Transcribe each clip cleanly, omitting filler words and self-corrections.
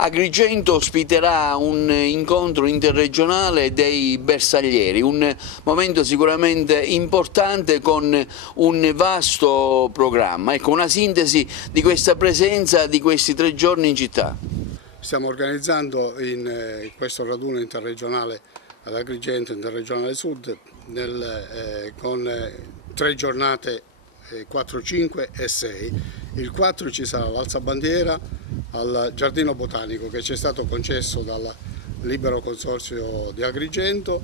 Agrigento ospiterà un incontro interregionale dei bersaglieri, un momento sicuramente importante con un vasto programma. Ecco, una sintesi di questa presenza di questi 3 giorni in città. Stiamo organizzando in questo raduno interregionale ad Agrigento, interregionale Sud, con 3 giornate, 4, 5 e 6. Il 4 ci sarà l'alzabandiera al Giardino Botanico che ci è stato concesso dal Libero Consorzio di Agrigento,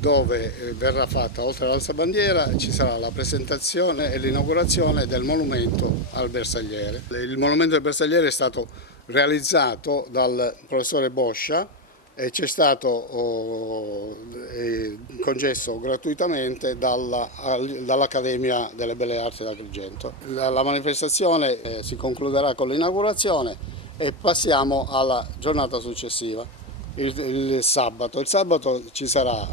dove verrà fatta, oltre all'alzabandiera, ci sarà la presentazione e l'inaugurazione del monumento al bersagliere. Il monumento al bersagliere è stato realizzato dal professore Boscia e ci è stato concesso gratuitamente dall'Accademia delle Belle Arti di Agrigento. La manifestazione si concluderà con l'inaugurazione e passiamo alla giornata successiva, il sabato. Il sabato ci sarà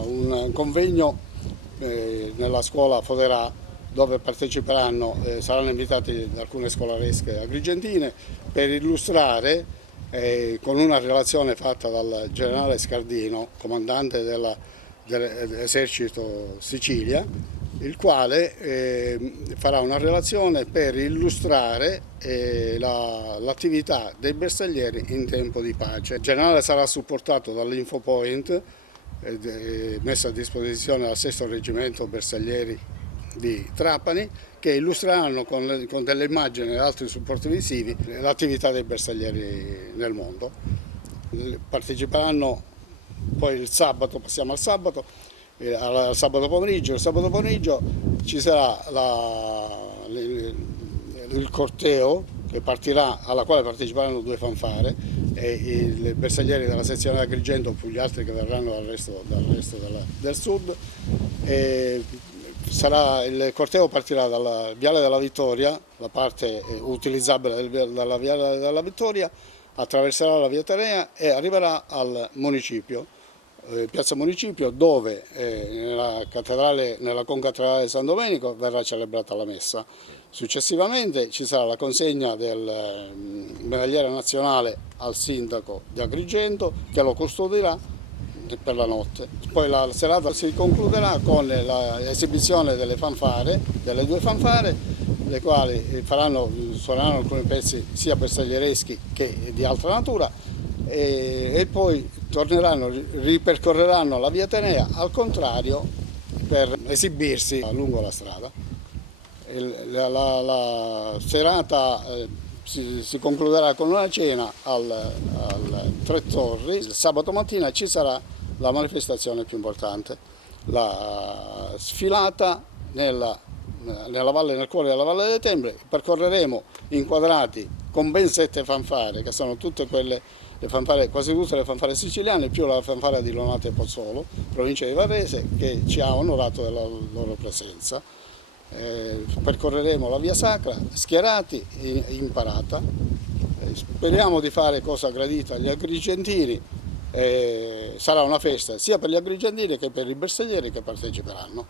un convegno nella scuola Foderà, dove parteciperanno, saranno invitati alcune scolaresche agrigentine per illustrare, con una relazione fatta dal generale Scardino, comandante dell'esercito Sicilia, il quale farà una relazione per illustrare l'attività dei bersaglieri in tempo di pace. Il generale sarà supportato dall'Infopoint messo a disposizione dal 6° Reggimento Bersaglieri di Trapani, che illustreranno con delle immagini e altri supporti visivi l'attività dei bersaglieri nel mondo. Parteciperanno poi il sabato, passiamo al sabato pomeriggio. Il sabato pomeriggio ci sarà il corteo che partirà, alla quale parteciperanno 2 fanfare, e i bersaglieri della sezione di Agrigento più gli altri che verranno dal resto del sud. Il corteo partirà dal Viale della Vittoria, la parte utilizzabile dalla Viale della Vittoria, attraverserà la via Terea e arriverà al municipio, piazza Municipio, dove nella concattedrale di San Domenico verrà celebrata la messa. Successivamente ci sarà la consegna del medagliere nazionale al sindaco di Agrigento, che lo custodirà per la notte. Poi la serata si concluderà con l'esibizione delle 2 fanfare, le quali suoneranno alcuni pezzi sia bersagliereschi che di altra natura, e poi ripercorreranno la via Tenea al contrario per esibirsi lungo la strada. La serata si concluderà con una cena al Tre Torri. Il sabato mattina ci sarà la manifestazione più importante, la sfilata nel cuore della Valle delle Tembre. Percorreremo inquadrati con ben 7 fanfare, che sono tutte quelle, quasi tutte le fanfare siciliane, più la fanfara di Lonate e Pozzolo, provincia di Varese, che ci ha onorato della loro presenza. Percorreremo la via sacra schierati in parata. Speriamo di fare cosa gradita agli agrigentini. Sarà una festa sia per gli agrigentini che per i bersaglieri che parteciperanno.